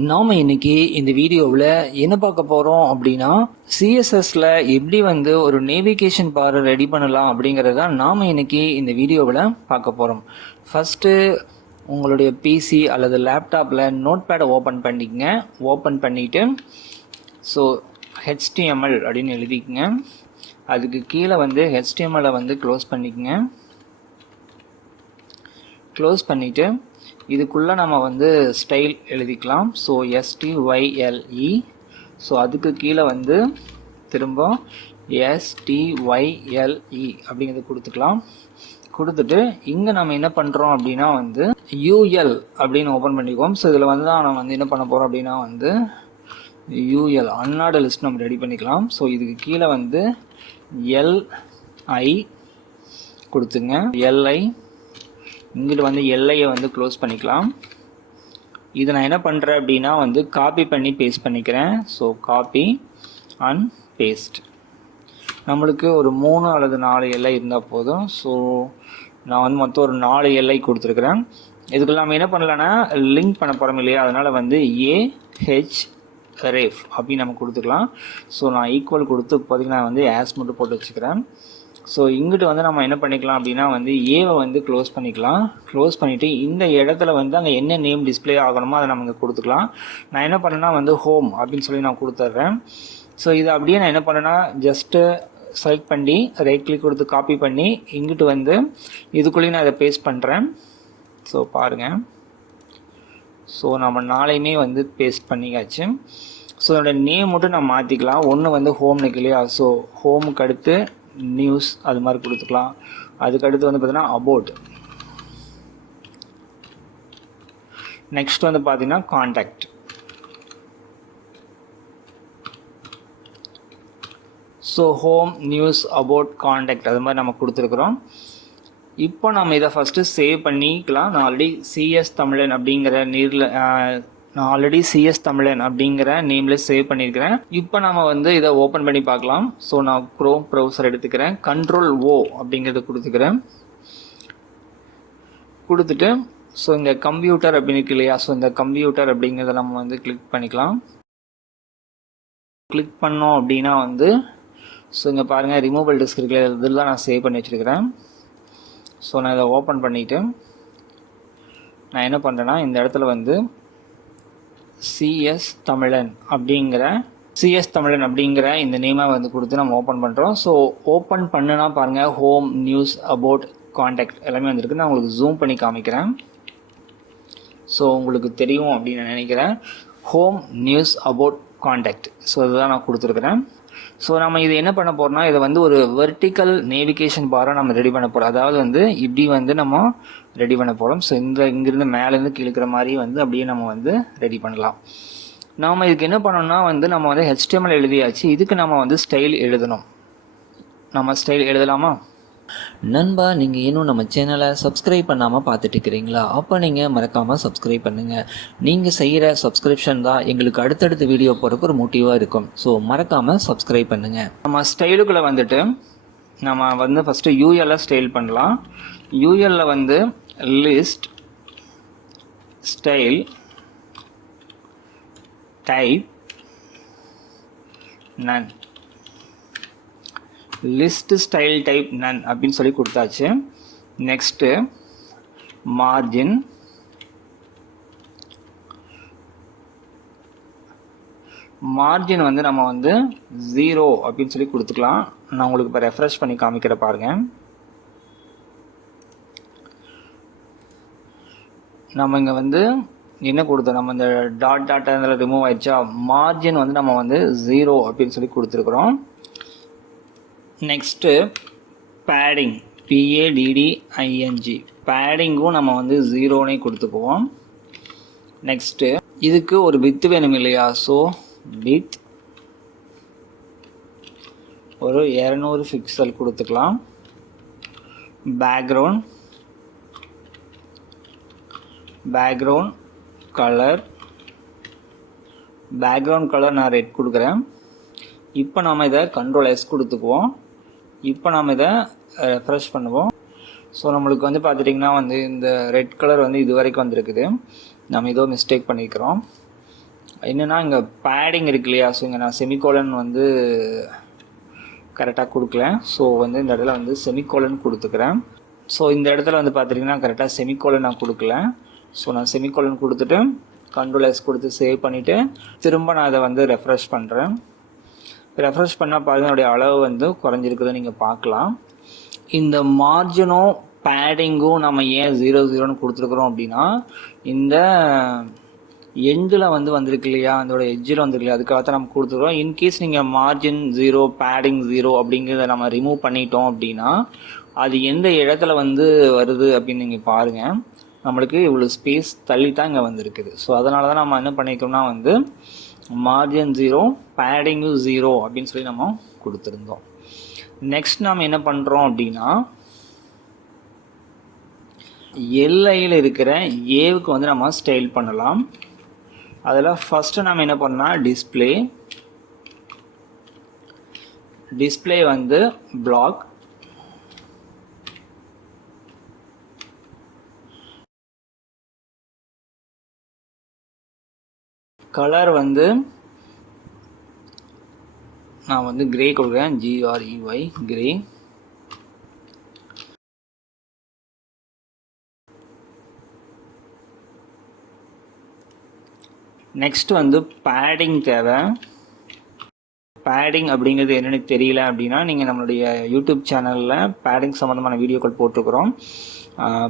நாம் இன்னைக்கு இந்த வீடியோவில் என்ன பார்க்க போகிறோம் அப்படின்னா சிஎஸ்எஸ்ல எப்படி வந்து ஒரு நேவிகேஷன் பார் ரெடி பண்ணலாம் அப்படிங்கிறத நாம் இன்னைக்கு இந்த வீடியோவில் பார்க்க போகிறோம். ஃபஸ்ட்டு உங்களுடைய பிசி அல்லது லேப்டாப்பில் நோட் பேடை ஓப்பன் பண்ணிக்கங்க. ஓப்பன் பண்ணிவிட்டு ஸோ HTML அப்படின்னு எழுதிக்கங்க. அதுக்கு கீழே வந்து HTML வந்து க்ளோஸ் பண்ணிக்கங்க. க்ளோஸ் பண்ணிவிட்டு இதுக்குள்ளே நம்ம வந்து ஸ்டைல் எழுதிக்கலாம். So STYLE. ஸோ அதுக்கு கீழே வந்து திரும்ப STYLE அப்படிங்கிறது கொடுத்துக்கலாம். கொடுத்துட்டு இங்கே நம்ம என்ன பண்ணுறோம் அப்படின்னா வந்து UL அப்படின்னு ஓப்பன் பண்ணிக்குவோம். ஸோ இதில் வந்து தான் நம்ம வந்து என்ன பண்ண போகிறோம் அப்படின்னா வந்து UL அன்ஆர்ட லிஸ்ட் நம்ம ரெடி பண்ணிக்கலாம். ஸோ இதுக்கு கீழே வந்து LI கொடுத்துங்க. LI இங்கிட்டு வந்து எல்லையை வந்து க்ளோஸ் பண்ணிக்கலாம். இதை நான் என்ன பண்ணுறேன் அப்படின்னா வந்து காப்பி பண்ணி பேஸ்ட் பண்ணிக்கிறேன். So copy and paste. நம்மளுக்கு ஒரு 3 அல்லது 4 எல்லை இருந்தால் போதும். ஸோ நான் வந்து மொத்தம் ஒரு 4 எல்லை கொடுத்துருக்குறேன். இதுக்கு நம்ம என்ன பண்ணலான்னா லிங்க் பண்ண போகிறோம் இல்லையா, அதனால் வந்து AHREF அப்படின்னு நம்ம கொடுத்துக்கலாம். ஸோ நான் ஈக்குவல் கொடுத்து இப்போதைக்கு நான் வந்து ஆஸ் மட்டும் போட்டு வச்சுக்கிறேன். ஸோ இங்கிட்டு வந்து நம்ம என்ன பண்ணிக்கலாம் அப்படின்னா வந்து ஏவை வந்து க்ளோஸ் பண்ணிக்கலாம். க்ளோஸ் பண்ணிவிட்டு இந்த இடத்துல வந்து அங்கே என்ன நேம் டிஸ்பிளே ஆகணுமோ அதை நம்ம இங்கே கொடுத்துக்கலாம். நான் என்ன பண்ணேன்னா வந்து ஹோம் அப்படின்னு சொல்லி நான் கொடுத்துட்றேன். ஸோ இதை அப்படியே நான் என்ன பண்ணேன்னா ஜஸ்ட்டு செலக்ட் பண்ணி ரைட் கிளிக் கொடுத்து காப்பி பண்ணி இங்கிட்டு வந்து இதுக்குள்ளேயும் நான் இதை பேஸ்ட் பண்ணுறேன். ஸோ பாருங்கள். ஸோ நம்ம நாளையுமே வந்து பேஸ்ட் பண்ணியாச்சு. ஸோ அதோட நேம் மட்டும் நான் மாற்றிக்கலாம். ஒன்று வந்து ஹோம்னு இருக்கு இல்லையா, ஸோ ஹோமுக்கு அடுத்து நியூஸ் அது மாதிரி கொடுத்துக்கலாம். அதுக்கடுத்து வந்து பார்த்தீங்கன்னா அபவுட். நெக்ஸ்ட் வந்து பார்த்தீங்கன்னா contact. So home, news, about, contact அது மாதிரி நம்ம கொடுத்துருக்குறோம். இப்போ நம்ம இதை ஃபஸ்ட்டு சேவ் பண்ணிக்கலாம். நான் ஆல்ரெடி சிஎஸ் தமிழன் அப்படிங்கிற அப்படிங்கிற நேமில் சேவ் பண்ணியிருக்கிறேன். இப்போ நம்ம வந்து இதை ஓப்பன் பண்ணி பார்க்கலாம். ஸோ நான் க்ரோம் ப்ரௌசர் எடுத்துக்கிறேன். Ctrl+O அப்படிங்கிறத கொடுத்துக்கிறேன். கொடுத்துட்டு ஸோ இந்த கம்ப்யூட்டர் அப்படின்னு இருக்கு இல்லையா, ஸோ இந்த கம்ப்யூட்டர் அப்படிங்கிறத நம்ம வந்து கிளிக் பண்ணிக்கலாம். கிளிக் பண்ணோம் அப்படின்னா வந்து ஸோ இங்கே பாருங்கள் ரிமூவல் டிஸ்க் இருக்கிற இதெல்லாம் நான் சேவ் பண்ணி வச்சுருக்கிறேன். ஸோ நான் இதை ஓப்பன் பண்ணிவிட்டு நான் என்ன பண்ணுறேன்னா இந்த இடத்துல வந்து சிஎஸ் தமிழன் அப்படிங்கிற இந்த நேமை வந்து கொடுத்து நம்ம ஓப்பன் பண்ணுறோம். ஸோ ஓப்பன் பண்ணுனா பாருங்கள் ஹோம், நியூஸ், அபவுட், கான்டாக்ட் எல்லாமே வந்துருக்கு. நான் உங்களுக்கு ஜூம் பண்ணி காமிக்கிறேன். ஸோ உங்களுக்கு தெரியும் அப்படின்னு நான் நினைக்கிறேன். Home, news, about, contact. So இதுதான் நான் கொடுத்துருக்குறேன். ஸோ நம்ம இது என்ன பண்ண போகிறோம்னா இதை வந்து ஒரு வெர்டிக்கல் நேவிகேஷன் பாராக நம்ம ரெடி பண்ண போகிறோம். அதாவது வந்து இப்படி வந்து நம்ம ரெடி பண்ண போகிறோம். ஸோ இங்கிருந்து மேலேருந்து கீழ்க்கிற மாதிரி வந்து அப்படியே நம்ம வந்து ரெடி பண்ணலாம். நாம் இதுக்கு என்ன பண்ணோம்னா வந்து நம்ம வந்து HTML எழுதியாச்சு. இதுக்கு நம்ம வந்து ஸ்டைல் எழுதணும். நம்ம ஸ்டைல் எழுதலாமா? நண்பா, நீங்கள் இன்னும் நம்ம சேனலை சப்ஸ்கிரைப் பண்ணாமல் பார்த்துட்டு இருக்கிறீங்களா? அப்போ நீங்கள் மறக்காமல் சப்ஸ்கிரைப் பண்ணுங்கள். நீங்கள் செய்கிற சப்ஸ்கிரிப்ஷன் தான் எங்களுக்கு அடுத்தடுத்த வீடியோ போகிறதுக்கு ஒரு மோட்டிவாக இருக்கும். ஸோ மறக்காமல் சப்ஸ்கிரைப் பண்ணுங்கள். நம்ம ஸ்டைலுக்குள்ளே வந்துட்டு நம்ம வந்து ஃபஸ்ட்டு UL ஸ்டைல் பண்ணலாம். UL வந்து லிஸ்ட் ஸ்டைல் டைப் நன். லிஸ்ட் ஸ்டைல் டைப் நன் அப்படின்னு சொல்லி கொடுத்தாச்சு. நெக்ஸ்ட்டு மார்ஜின், மார்ஜின் வந்து நம்ம வந்து 0 அப்படின்னு சொல்லி கொடுத்துக்கலாம். நான் உங்களுக்கு இப்போ ரெஃப்ரெஷ் பண்ணி காமிக்கிற பாருங்க. நம்ம இங்கே வந்து என்ன கொடுத்தோம், நம்ம இந்த டாட் அதில் ரிமூவ் ஆயிடுச்சா. மார்ஜின் வந்து நம்ம வந்து 0 அப்படின்னு சொல்லி கொடுத்துருக்குறோம். நெக்ஸ்ட்டு பேடிங், PADDING, பேடிங்கும் நம்ம வந்து 0னே கொடுத்துக்குவோம். நெக்ஸ்ட்டு இதுக்கு ஒரு வித் வேணும் இல்லையா, ஸோ வித் ஒரு 200 பிக்சல் கொடுத்துக்கலாம். பேக்ரவுண்ட் கலர் நான் ரெட் கொடுக்குறேன். இப்போ நாம் இதை Ctrl+S கொடுத்துக்குவோம். இப்போ நாம் இதை ரெஃப்ரெஷ் பண்ணுவோம். ஸோ நம்மளுக்கு வந்து பார்த்துட்டிங்கன்னா வந்து இந்த ரெட் கலர் வந்து இது வரைக்கும் வந்துருக்குது. நம்ம ஏதோ மிஸ்டேக் பண்ணிக்கிறோம். என்னென்னா இங்கே பேடிங் இருக்கு இல்லையா, ஸோ இங்கே நான் செமிகோலன் வந்து கரெக்டாக கொடுக்கல. ஸோ வந்து இந்த இடத்துல வந்து செமிகோலன் கொடுத்துக்கிறேன். ஸோ இந்த இடத்துல வந்து பார்த்துட்டிங்கன்னா கரெக்டாக செமிகோலன் நான் கொடுக்கல. ஸோ நான் செமிகோலன் கொடுத்துட்டு Ctrl+S கொடுத்து சேவ் பண்ணிவிட்டு திரும்ப நான் அதை வந்து ரெஃப்ரெஷ் பண்ணுறேன். ரெஃப்ரெஷ் பண்ணால் பாருங்கள் என்னுடைய அளவு வந்து குறைஞ்சிருக்குதுன்னு நீங்கள் பார்க்கலாம். இந்த மார்ஜினும் பேடிங்கும் நம்ம ஏன் 0 கொடுத்துருக்குறோம் அப்படின்னா, இந்த எண்டில் வந்து வந்திருக்கு இல்லையா, அதோட எட்ஜில் வந்துருக்கு இல்லையா, அதுக்காகத்தான் நம்ம கொடுத்துருக்கோம். இன்கேஸ் நீங்கள் மார்ஜின் 0 பேடிங் 0 அப்படிங்கிறத நம்ம ரிமூவ் பண்ணிட்டோம் அப்படின்னா அது எந்த இடத்துல வந்து வருது அப்படின்னு நீங்கள் பாருங்கள். நம்மளுக்கு இவ்வளோ ஸ்பேஸ் தள்ளி தான் இங்கே வந்துருக்குது. ஸோ அதனால தான் நம்ம என்ன பண்ணிக்கிறோம்னா வந்து மார்ஜின் 0 பேடிங்கும் 0 அப்படின்னு சொல்லி நம்ம கொடுத்துருந்தோம். நெக்ஸ்ட் நாம் என்ன பண்ணுறோம் அப்படின்னா, எல்லையில் இருக்கிற ஏவுக்கு வந்து நம்ம ஸ்டைல் பண்ணலாம். அதில் ஃபஸ்ட்டு நம்ம என்ன பண்ணால் டிஸ்பிளே வந்து பிளாக், கலர் வந்து நான் வந்து கிரே கொடுக்குறேன், GREY கிரே. நெக்ஸ்ட் வந்து பேடிங் தேவை. பேடிங் அப்படிங்கிறது என்னென்னு தெரியல அப்படின்னா நீங்கள் நம்மளுடைய யூடியூப் சேனலில் பேடிங் சம்மந்தமான வீடியோக்கள் போட்டிருக்கிறோம்,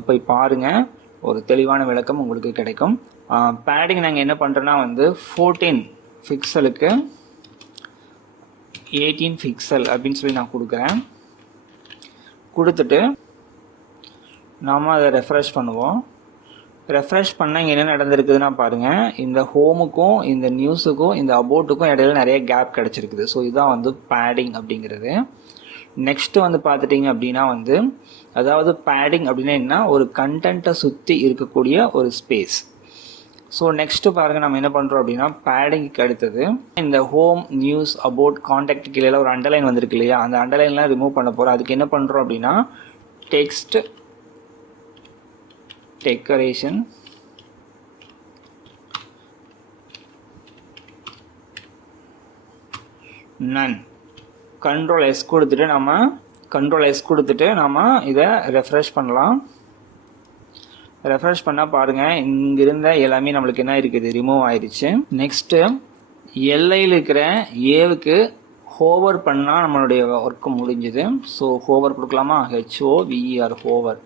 போய் பாருங்கள், ஒரு தெளிவான விளக்கம் உங்களுக்கு கிடைக்கும். பேடிங் நாங்கள் என்ன பண்ணுறோன்னா வந்து 14 பிக்சலுக்கு 18 பிக்சல் அப்படின்னு சொல்லி நான் கொடுக்குறேன். கொடுத்துட்டு நாம் அதை ரெஃப்ரெஷ் பண்ணுவோம். ரெஃப்ரெஷ் பண்ணால் இங்கே என்ன நடந்திருக்குதுன்னா பாருங்கள், இந்த ஹோமுக்கும் இந்த நியூஸுக்கும் இந்த அபோட்டுக்கும் இடையில நிறைய கேப் கிடச்சிருக்குது. ஸோ இதுதான் வந்து பேடிங் அப்படிங்கிறது. நெக்ஸ்ட்டு வந்து பார்த்துட்டிங்க அப்படின்னா வந்து, அதாவது பேடிங் அப்படின்னா என்ன, ஒரு கண்டென்ட்டை சுற்றி இருக்கக்கூடிய ஒரு ஸ்பேஸ். ஸோ நெக்ஸ்ட்டு பாருங்கள் நம்ம என்ன பண்ணுறோம் அப்படின்னா, பேடிங்க்கு அடுத்தது இந்த ஹோம், நியூஸ், அபோட், கான்டாக்ட் கீழே ஒரு அண்டர்லைன் வந்திருக்கு இல்லையா, அந்த அண்டர்லைன்லாம் ரிமூவ் பண்ண போகிறோம். அதுக்கு என்ன பண்ணுறோம் அப்படின்னா, டெக்ஸ்ட் டெக்கரேஷன் நன், Ctrl+S கொடுத்துட்டு நம்ம இதை ரெஃப்ரெஷ் பண்ணலாம். ரெஃப்ரெஷ் பண்ணால் பாருங்கள் இங்கிருந்த எல்லாமே நம்மளுக்கு என்ன இருக்குது, ரிமூவ் ஆயிடுச்சு. நெக்ஸ்ட்டு எல்லையில் இருக்கிற ஏவுக்கு ஹோவர் பண்ணால் நம்மளுடைய ஒர்க்கு முடிஞ்சுது. ஸோ ஹோவர் கொடுக்கலாமா, HOVER ஹோவர்.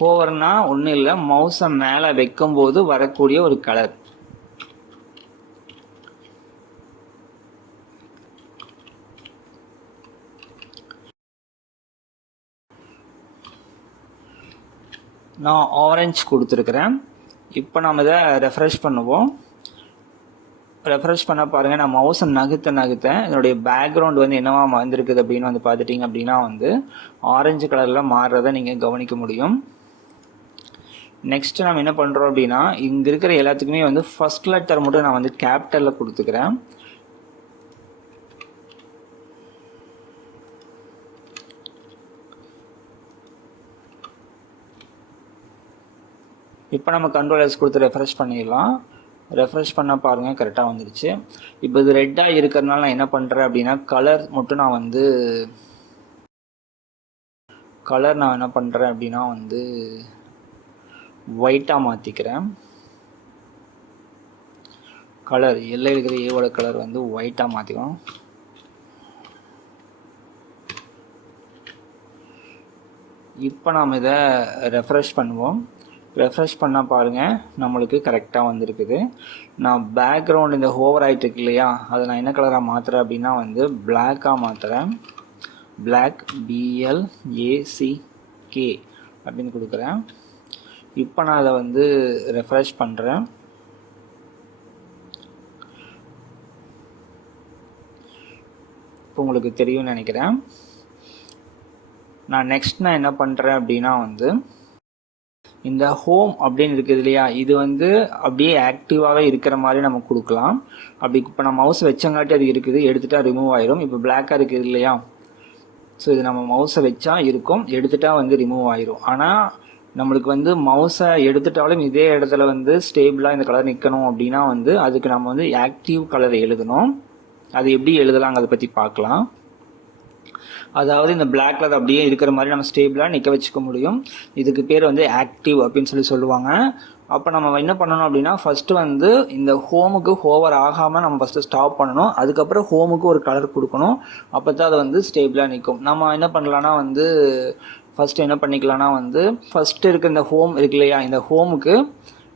ஹோவர்னா ஒன்றும் இல்லை, மவுஸை மேலே வைக்கும்போது வரக்கூடிய ஒரு கலர். நான் ஆரஞ்சு கொடுத்துருக்குறேன். இப்போ நம்ம இதை ரெஃப்ரெஷ் பண்ணுவோம். ரெஃப்ரெஷ் பண்ண பாருங்கள், நான் மவுஸை நகர்த்த என்னுடைய பேக்ரவுண்ட் வந்து என்னவா வந்திருக்குது அப்படின்னு வந்து பார்த்துட்டிங்க அப்படின்னா வந்து ஆரஞ்சு கலரில் மாறுறதை நீங்கள் கவனிக்க முடியும். நெக்ஸ்ட்டு நம்ம என்ன பண்ணுறோம் அப்படின்னா, இங்கே இருக்கிற எல்லாத்துக்குமே வந்து ஃபர்ஸ்ட் லெட்டர் மட்டும் நான் வந்து கேபிட்டலில் கொடுத்துக்கிறேன். இப்போ நம்ம Ctrl+S கொடுத்து ரெஃப்ரெஷ் பண்ணிடலாம். ரெஃப்ரெஷ் பண்ண பாருங்கள் கரெக்டாக வந்துடுச்சு. இப்போ இது ரெட்டாக இருக்கிறதுனால நான் என்ன பண்ணுறேன் அப்படின்னா, கலர் நான் என்ன பண்ணுறேன் அப்படின்னா வந்து ஒயிட்டாக மாற்றிக்கிறேன். கலர் எல்லையில் இருக்கிற ஏவோட கலர் வந்து ஒயிட்டாக மாற்றிக்கணும். இப்போ நாம் இதை ரெஃப்ரெஷ் பண்ணுவோம். ரெஃப்ரெஷ் பண்ணால் பாருங்கள் நம்மளுக்கு கரெக்டாக வந்திருக்குது. நான் பேக்ரவுண்ட் இந்த ஹோவர் ஆகிட்டு இருக்கு இல்லையா, அதை நான் என்ன கலராக மாற்றுறேன் அப்படின்னா வந்து பிளாக்காக மாற்றுறேன். பிளாக் BLACK அப்படின்னு கொடுக்குறேன். இப்போ நான் அதை வந்து ரெஃப்ரெஷ் பண்ணுறேன். இப்போ உங்களுக்கு தெரியும்னு நினைக்கிறேன். நான் என்ன பண்ணுறேன் அப்படின்னா வந்து இந்த ஹோம் அப்படின்னு இருக்குது இல்லையா, இது வந்து அப்படியே ஆக்டிவாகவே இருக்கிற மாதிரி நம்ம கொடுக்கலாம். அப்படி இப்போ நம்ம மவுஸ் வச்சங்காட்டி அது இருக்குது, எடுத்துட்டா ரிமூவ் ஆயிரும். இப்போ பிளாக்காக இருக்குது இல்லையா, ஸோ இது நம்ம மவுஸை வச்சா இருக்கும், எடுத்துட்டா வந்து ரிமூவ் ஆயிரும். ஆனால் நம்மளுக்கு வந்து மவுஸை எடுத்துட்டாலும் இதே இடத்துல வந்து ஸ்டேபிளாக இந்த கலர் நிற்கணும் அப்படின்னா வந்து அதுக்கு நம்ம வந்து ஆக்டிவ் கலர் எழுதணும். அது எப்படி எழுதலாங்கிறத பற்றி பார்க்கலாம். அதாவது இந்த பிளாக் கலர் அப்படியே இருக்கிற மாதிரி நம்ம ஸ்டேபிளாக நிற்க வச்சுக்க முடியும். இதுக்கு பேர் வந்து ஆக்டிவ் அப்படின்னு சொல்லுவாங்க. அப்போ நம்ம என்ன பண்ணணும் அப்படின்னா ஃபஸ்ட்டு வந்து இந்த ஹோமுக்கு ஹோவர் ஆகாமல் நம்ம ஃபஸ்ட்டு ஸ்டாப் பண்ணணும். அதுக்கப்புறம் ஹோமுக்கு ஒரு கலர் கொடுக்கணும். அப்போ தான் அது வந்து ஸ்டேபிளாக நிற்கும். நம்ம என்ன பண்ணலான்னா வந்து ஃபஸ்ட்டு என்ன பண்ணிக்கலாம்னா வந்து ஃபஸ்ட்டு இருக்க இந்த ஹோம் இருக்கு இல்லையா, இந்த ஹோமுக்கு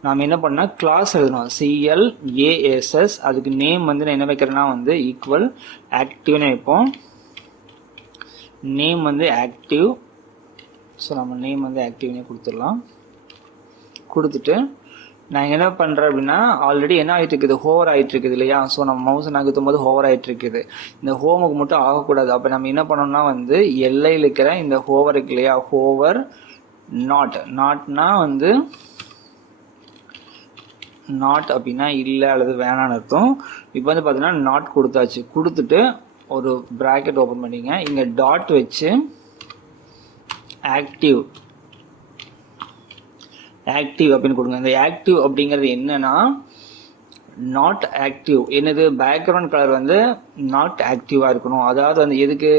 நாம் என்ன பண்ணால் கிளாஸ் எழுதணும். CLASS. அதுக்கு நேம் வந்து நான் என்ன வைக்கிறேன்னா வந்து ஈக்குவல் ஆக்டிவ்னு வைப்போம். நேம் வந்து ஆக்டிவ். ஸோ நம்ம நேம் வந்து ஆக்டிவ்னே கொடுத்துடலாம். கொடுத்துட்டு நான் என்ன பண்ணுறேன் அப்படின்னா ஆல்ரெடி என்ன ஆகிட்டு இருக்குது, ஹோவர் ஆகிட்டு இருக்குது இல்லையா. ஸோ நம்ம மவுஸை நகர்த்தும் போது ஹோவர் ஆகிட்டு இருக்குது. இந்த ஹோமுக்கு மட்டும் ஆகக்கூடாது. அப்போ நம்ம என்ன பண்ணோம்னா வந்து எல்லையில் இருக்கிற இந்த ஹோவர் இருக்கு இல்லையா, ஹோவர் நாட்னா வந்து நாட் அப்படின்னா இல்லை அல்லது வேணான்னு அர்த்தம். இப்போ வந்து பார்த்தீங்கன்னா நாட் கொடுத்தாச்சு. கொடுத்துட்டு ஒரு ப்ராக்கெட் ஓப்பன் பண்ணிங்க. இங்கே டாட் வச்சு ஆக்டிவ் அப்படின்னு கொடுங்க. இந்த ஆக்டிவ் அப்படிங்கிறது என்னன்னா நாட் ஆக்டிவ். என்னது, பேக்ரவுண்ட் கலர் வந்து நாட் ஆக்டிவாக இருக்கணும். அதாவது வந்து எதுக்கு,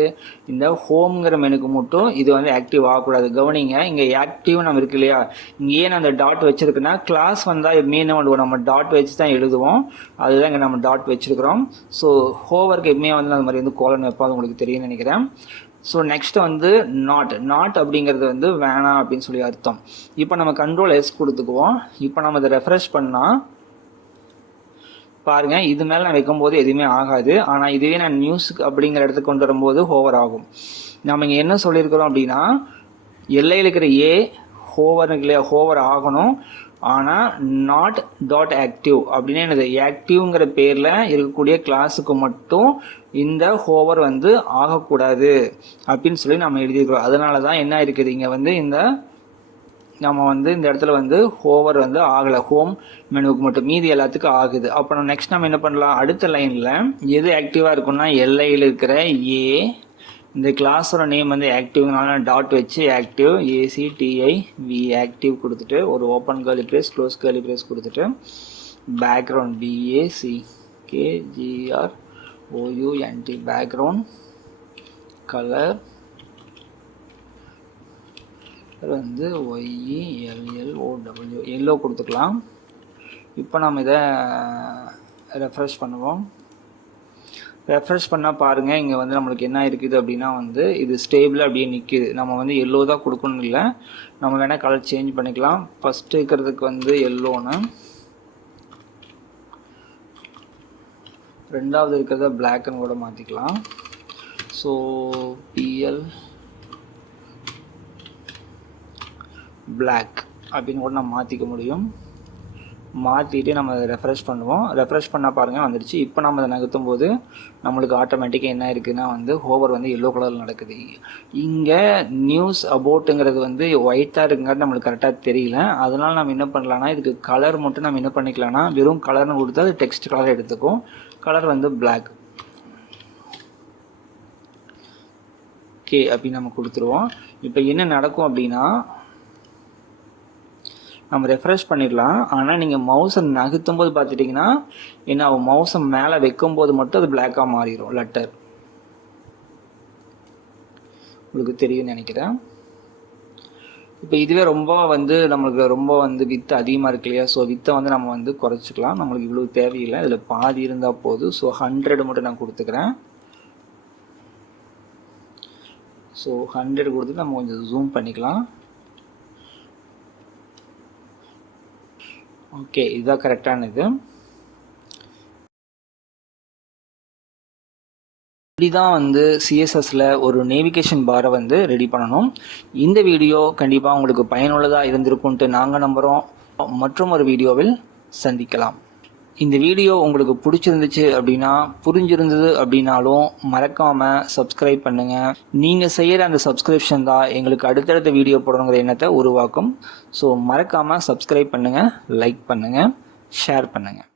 இந்த ஹோம்ங்கிற மெனுக்கு மட்டும் இது வந்து ஆக்டிவ் ஆகக்கூடாது. கவனிங்க, இங்கே ஆக்டிவ் நம்ம இருக்கு இல்லையா, இங்கே ஏன் அந்த டாட் வச்சிருக்குன்னா கிளாஸ் வந்தால் எப்பவுமே என்ன பண்ணுவோம், நம்ம டாட் வச்சு தான் எழுதுவோம். அதுதான் இங்கே நம்ம டாட் வச்சிருக்கிறோம். ஸோ ஹோவருக்கு எப்பவுமே வந்து அந்த மாதிரி வந்து கோலன் வைப்போம். அது உங்களுக்கு தெரியும்னு நினைக்கிறேன். ஸோ நெக்ஸ்ட் வந்து நாட் அப்படிங்கிறது வந்து வேணாம் அப்படின்னு சொல்லி அர்த்தம். இப்போ நம்ம Ctrl+S கொடுத்துக்குவோம். இப்போ நம்ம இதை ரெஃப்ரெஷ் பண்ணால் பாருங்க, இது மேலே நான் வைக்கும்போது எதுவுமே ஆகாது. ஆனால் இதுவே நான் நியூஸுக்கு அப்படிங்கிற இடத்துக்கு கொண்டு வரும்போது ஹோவர் ஆகும். நம்ம இங்கே என்ன சொல்லியிருக்கிறோம் அப்படின்னா எல்லையில் இருக்கிற ஹோவர் இல்லையா, ஹோவர் ஆகணும். ஆனால் நாட் டாட் ஆக்டிவ் அப்படின்னா என்னது, ஆக்டிவ்ங்கிற பேரில் இருக்கக்கூடிய கிளாஸுக்கு மட்டும் இந்த ஹோவர் வந்து ஆகக்கூடாது அப்படின்னு சொல்லி நம்ம எழுதியிருக்கிறோம். அதனால தான் என்ன இருக்குது, இங்கே வந்து நம்ம வந்து இந்த இடத்துல வந்து ஹோவர் வந்து ஆகலை, ஹோம் மெனுவுக்கு மட்டும், மீதி எல்லாத்துக்கும் ஆகுது. அப்புறம் நெக்ஸ்ட் நம்ம என்ன பண்ணலாம், அடுத்த லைனில் எது ஆக்டிவாக இருக்குன்னா எல்லையில் இருக்கிற இந்த கிளாஸோட நேம் வந்து ஆக்டிவ்னால டாட் வச்சு ஆக்டிவ் ACTIV ஆக்டிவ் கொடுத்துட்டு ஒரு open curly brace close curly brace கொடுத்துட்டு பேக்ரவுண்ட் BACKGROUNT பேக்ரவுண்ட் கலர் வந்து YELLOW எல்லோ கொடுத்துக்கலாம். இப்போ நம்ம இதை ரெஃப்ரெஷ் பண்ணுவோம். ரெஃப்ரெஷ் பண்ணால் பாருங்கள், இங்கே வந்து நம்மளுக்கு என்ன இருக்குது அப்படின்னா வந்து இது ஸ்டேபிளாக அப்படியே நிற்கிது. நம்ம வந்து எல்லோ தான் கொடுக்கணும் இல்லை, நம்ம வேணால் கலர் சேஞ்ச் பண்ணிக்கலாம். ஃபஸ்ட்டு இருக்கிறதுக்கு வந்து எல்லோன்னு, ரெண்டாவது இருக்கிறத பிளாக்னு கூட மாற்றிக்கலாம். ஸோ PL பிளாக் அப்படின்னு கூட நம்ம மாற்றிக்க முடியும். மாற்றிட்டு நம்ம அதை ரெஃப்ரெஷ் பண்ணுவோம். ரெஃப்ரெஷ் பண்ணால் பாருங்கள் வந்துடுச்சு. இப்போ நம்ம அதை நகர்த்தும் போது நம்மளுக்கு ஆட்டோமேட்டிக்காக என்ன இருக்குதுன்னா வந்து ஹோவர் வந்து எல்லோ கலரில் நடக்குது. இங்கே நியூஸ் அபவுட்டுங்கிறது வந்து ஒயிட்டாக இருக்குங்கிறது நம்மளுக்கு கரெக்டாக தெரியல. அதனால் நம்ம என்ன பண்ணலான்னா இதுக்கு கலர் மட்டும் நம்ம என்ன பண்ணிக்கலாம்னா வெறும் கலர்னு கொடுத்தா அது டெக்ஸ்ட் கலர் எடுத்துக்கும். கலர் வந்து பிளாக் அப்படின்னு நம்ம கொடுத்துருவோம். இப்போ என்ன நடக்கும் அப்படின்னா நம்ம ரெஃப்ரெஷ் பண்ணிடலாம். ஆனால் நீங்கள் மவுஸை நகர்த்தும் போது பார்த்துட்டிங்கன்னா என்ன, மவுஸை மேலே வைக்கும் போது மட்டும் அது பிளாக்காக மாறிடும் லெட்டர். உங்களுக்கு தெரியும்னு நினைக்கிறேன். இப்போ இதுவே ரொம்ப வந்து நம்மளுக்கு ரொம்ப வந்து வித்து அதிகமாக இருக்கு இல்லையா, ஸோ வித்தை வந்து நம்ம வந்து குறைச்சிக்கலாம். நம்மளுக்கு இவ்வளோ தேவையில்லை, இதில் பாதி இருந்தால் போதும். ஸோ 100 மட்டும் நான் கொடுத்துக்கிறேன். ஸோ 100 கொடுத்துட்டு நம்ம கொஞ்சம் ஜூம் பண்ணிக்கலாம். ஓகே, இதுதான் கரெக்டானது. இப்படிதான் வந்து CSSல ஒரு நேவிகேஷன் பாரை வந்து ரெடி பண்ணணும். இந்த வீடியோ கண்டிப்பாக உங்களுக்கு பயனுள்ளதாக இருந்திருக்கும்ட்டு நாங்கள் நம்புகிறோம். மற்றும் ஒரு வீடியோவில் சந்திக்கலாம். இந்த வீடியோ உங்களுக்கு பிடிச்சிருந்துச்சு அப்படின்னா, புரிஞ்சிருந்தது அப்படின்னாலும் மறக்காமல் சப்ஸ்கிரைப் பண்ணுங்கள். நீங்கள் செய்கிற அந்த சப்ஸ்கிரிப்ஷன் தான் எங்களுக்கு அடுத்தடுத்த வீடியோ போடணுங்கிற எண்ணத்தை உருவாக்கும். ஸோ மறக்காமல் சப்ஸ்கிரைப் பண்ணுங்கள், லைக் பண்ணுங்கள், ஷேர் பண்ணுங்கள்.